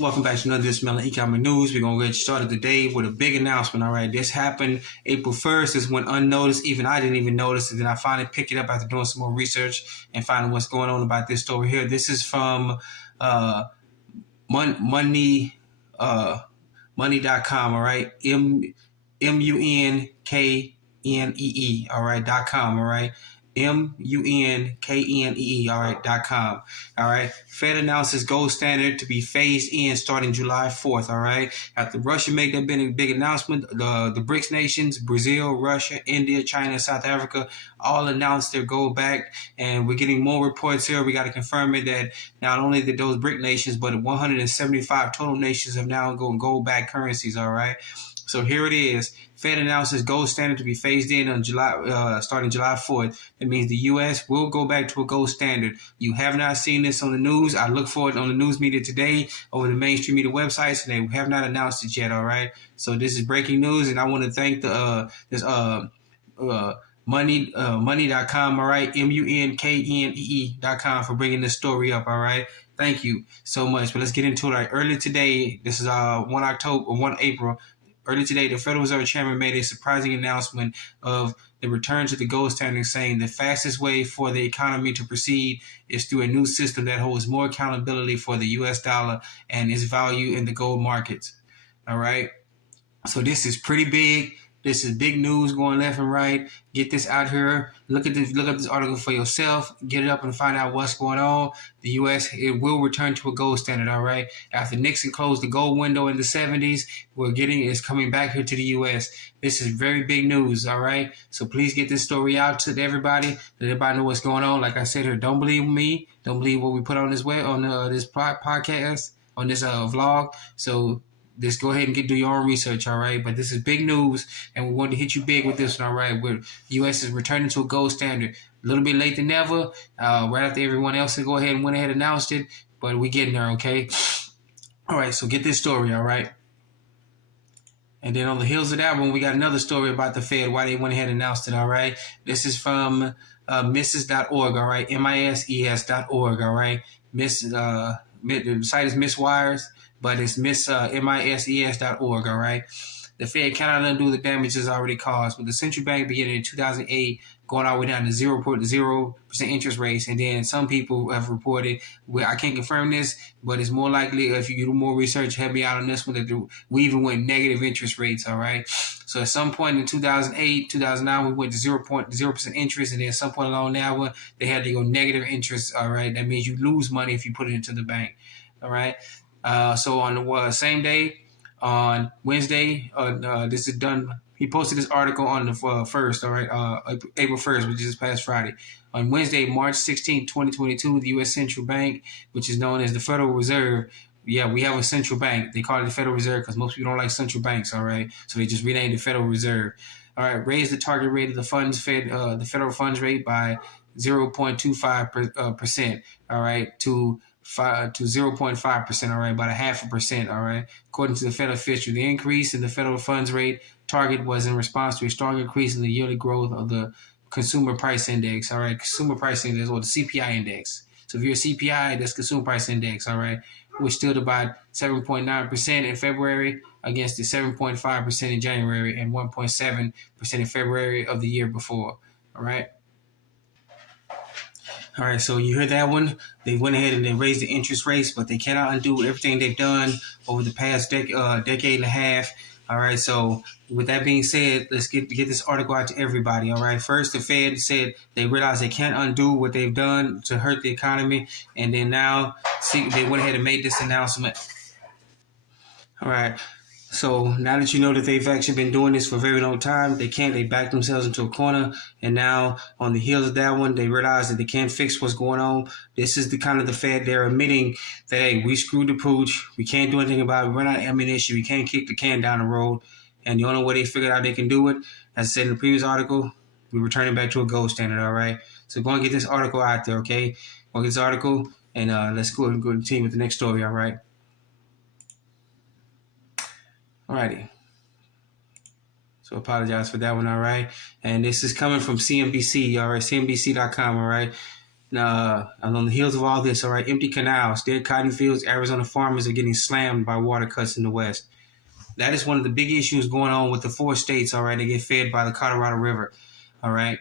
Welcome back to another edition of Economic News. We're going to get started today with a big announcement. All right, this happened April 1st. This went unnoticed. Even I didn't even notice it. Then I finally picked it up after doing some more research and finding what's going on about this story here. This is from money.com. All right, MUNKNEE. All right, .com. All right. MUNKNEE, all right, .com. All right. Fed announces gold standard to be phased in starting July 4th. All right. After Russia made that big announcement, the BRICS nations, Brazil, Russia, India, China, South Africa, all announced their gold back. And we're getting more reports here. We got to confirm it that not only that those BRIC nations, but 175 total nations have now gone gold back currencies. All right. So here it is. Fed announces gold standard to be phased in on starting July 4th. That means the U.S. will go back to a gold standard. You have not seen this on the news. I look for it on the news media today over the mainstream media websites, and they have not announced it yet. All right. So this is breaking news, and I want to thank the money.com. All right, MUNKNEE.com for bringing this story up. All right. Thank you so much. But let's get into it. All right. Earlier today, this is 1 April. Earlier today, the Federal Reserve Chairman made a surprising announcement of the return to the gold standard, saying the fastest way for the economy to proceed is through a new system that holds more accountability for the U.S. dollar and its value in the gold markets. All right. So this is pretty big. This is big news going left and right. Get this out here. Look up this article for yourself. Get it up and find out what's going on. The U.S. it will return to a gold standard. All right. After Nixon closed the gold window in the 70s, it's coming back here to the U.S. This is very big news. All right. So please get this story out to everybody. Let everybody know what's going on. Like I said here, don't believe me. Don't believe what we put on this this podcast on this vlog. So just go ahead and do your own research, all right? But this is big news, and we want to hit you big with this one, all right? Where U.S. is returning to a gold standard. A little bit late than never, right after everyone else went ahead and announced it, but we getting there, okay? All right, so get this story, all right? And then on the heels of that one, we got another story about the Fed, why they went ahead and announced it, all right? This is from misses.org, all right? MISES.org, all right? The site is Miss Wires, but it's MISES.org, all right? The Fed cannot undo the damages already caused, but the central bank beginning in 2008 going all the way down to 0% interest rates, and then some people have reported, well, I can't confirm this, but it's more likely if you do more research, help me out on this one, that we even went negative interest rates, all right? So at some point in 2008, 2009, we went to 0% interest, and then at some point along that one, they had to go negative interest, all right? That means you lose money if you put it into the bank, all right? So on the same day, on Wednesday, this is done. He posted this article on the 1st, all right, April 1st, which is this past Friday. On Wednesday, March 16, 2022, the U.S. Central Bank, which is known as the Federal Reserve, yeah, we have a central bank. They call it the Federal Reserve because most people don't like central banks, all right? So they just renamed the Federal Reserve. All right, raised the target rate of the federal funds rate by 0.25%, all right, to 0.5%, all right, about 0.5%, all right. According to the Fed official, the increase in the federal funds rate target was in response to a strong increase in the yearly growth of the consumer price index, all right, consumer price index, or the CPI index. So if you're a CPI, that's consumer price index, all right, which stood about 7.9% in February against the 7.5% in January and 1.7% in February of the year before, all right. All right, so you heard that one. They went ahead and they raised the interest rates, but they cannot undo everything they've done over the past decade and a half. All right, so with that being said, let's get this article out to everybody. All right, first the Fed said they realized they can't undo what they've done to hurt the economy, and then now they went ahead and made this announcement. All right. So now that you know that they've actually been doing this for a very long time, they backed themselves into a corner. And now on the heels of that one, they realize that they can't fix what's going on. This is the kind of the Fed. They're admitting that, hey, we screwed the pooch. We can't do anything about it. We're not ammunition. We can't kick the can down the road. And the only way they figured out they can do it, as I said in the previous article, we're returning back to a gold standard, all right? So go and get this article out there, okay? Go get this article, and let's go and continue with the next story, all right? Alrighty. So apologize for that one, all right? And this is coming from CNBC, all right? CNBC.com, all right? And on the heels of all this, all right, empty canals, dead cotton fields, Arizona farmers are getting slammed by water cuts in the West. That is one of the big issues going on with the 4 states, all right, that get fed by the Colorado River, all right.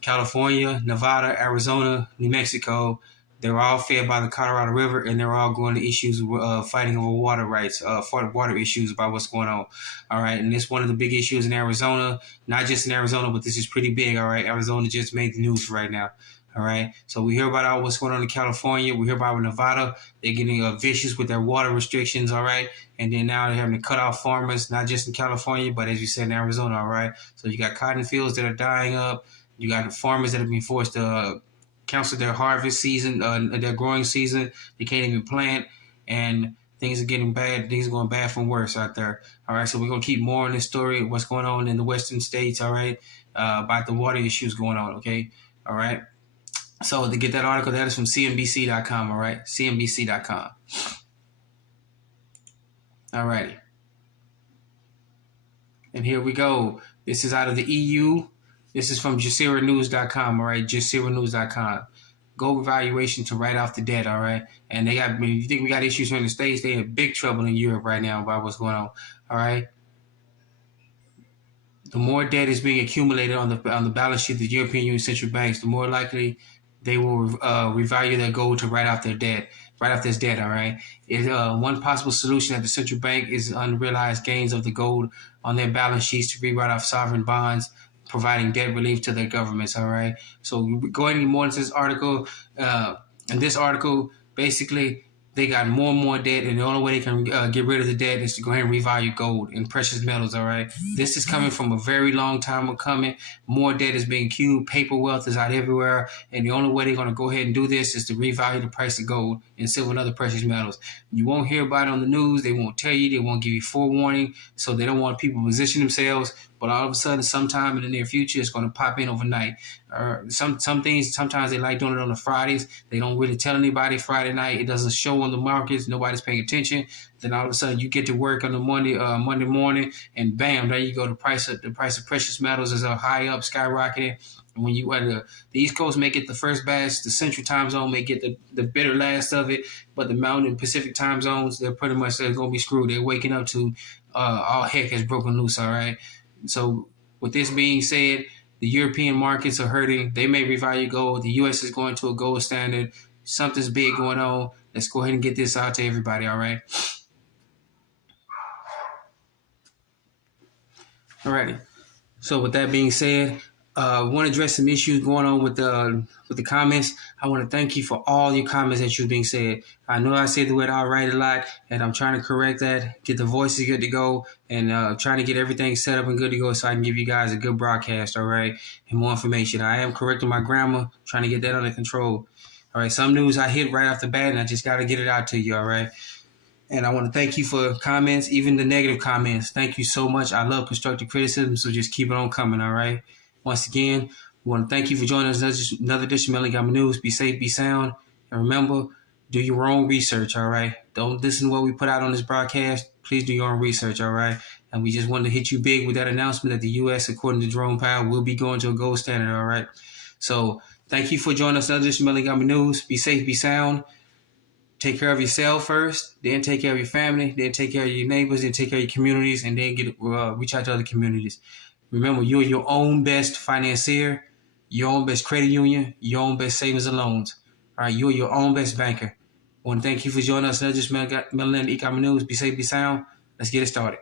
California, Nevada, Arizona, New Mexico, they're all fed by the Colorado River, and they're all going to issues fighting over water rights, for water issues about what's going on. All right, and it's one of the big issues in Arizona, not just in Arizona, but this is pretty big. All right, Arizona just made the news right now. All right, so we hear about all what's going on in California. We hear about Nevada. They're getting vicious with their water restrictions. All right, and then now they're having to cut off farmers, not just in California, but as you said in Arizona. All right, so you got cotton fields that are dying up. You got farmers that have been forced to cancel their harvest season, their growing season. They can't even plant, and things are getting bad. Things are going bad from worse out there. All right, so we're gonna keep more on this story, what's going on in the western states. All right, about the water issues going on. Okay, all right. So to get that article, that is from CNBC.com. All right, CNBC.com. All righty, and here we go. This is out of the EU. This is from JazeeraNews.com, all right, JazeeraNews.com. Gold revaluation to write off the debt, all right? And they got, you think we got issues here in the States, they have big trouble in Europe right now about what's going on, all right? The more debt is being accumulated on the balance sheet of the European Union central banks, the more likely they will revalue their gold to write off their debt, write off this debt, all right? One possible solution at the central bank is unrealized gains of the gold on their balance sheets to rewrite off sovereign bonds, providing debt relief to their governments, all right? So go ahead and more into this article. In this article, basically, they got more and more debt, and the only way they can get rid of the debt is to go ahead and revalue gold and precious metals, all right? This is coming from a very long time coming. More debt is being queued. Paper wealth is out everywhere, and the only way they're going to go ahead and do this is to revalue the price of gold and silver and other precious metals. You won't hear about it on the news. They won't tell you. They won't give you forewarning, so they don't want people to position themselves. But all of a sudden, sometime in the near future, it's going to pop in overnight. Some things, sometimes they like doing it on the Fridays. They don't really tell anybody Friday night. It doesn't show on the markets. Nobody's paying attention. Then all of a sudden, you get to work on the Monday morning, and bam, there you go. The price of precious metals is high up, skyrocketing. And when you the East Coast may get the first batch, the Central Time Zone may get the bitter last of it, but the Mountain and Pacific Time Zones, they're pretty much going to be screwed. They're waking up to all heck has broken loose. All right. So with this being said, the European markets are hurting. They may revalue gold. The U.S. is going to a gold standard. Something's big going on. Let's go ahead and get this out to everybody, all right? All righty. So with that being said, I want to address some issues going on with the comments. I want to thank you for all your comments that you've been said. I know I say the word all right a lot, and I'm trying to correct that, get the voices good to go, and trying to get everything set up and good to go so I can give you guys a good broadcast, all right, and more information. I am correcting my grammar, trying to get that under control. All right, some news I hit right off the bat, and I just got to get it out to you, all right? And I want to thank you for comments, even the negative comments. Thank you so much. I love constructive criticism, so just keep it on coming, all right? Once again, we want to thank you for joining us another edition of Melly News. Be safe, be sound, and remember, do your own research, all right? Don't listen to what we put out on this broadcast. Please do your own research, all right? And we just wanted to hit you big with that announcement that the U.S., according to Jerome Powell, will be going to a gold standard, all right? So thank you for joining us another edition of Melly News. Be safe, be sound. Take care of yourself first, then take care of your family, then take care of your neighbors, then take care of your communities, and then reach out to other communities. Remember, you're your own best financier, your own best credit union, your own best savings and loans. All right, you're your own best banker. I want to thank you for joining us. Just Melanated Economic News. Be safe, be sound. Let's get it started.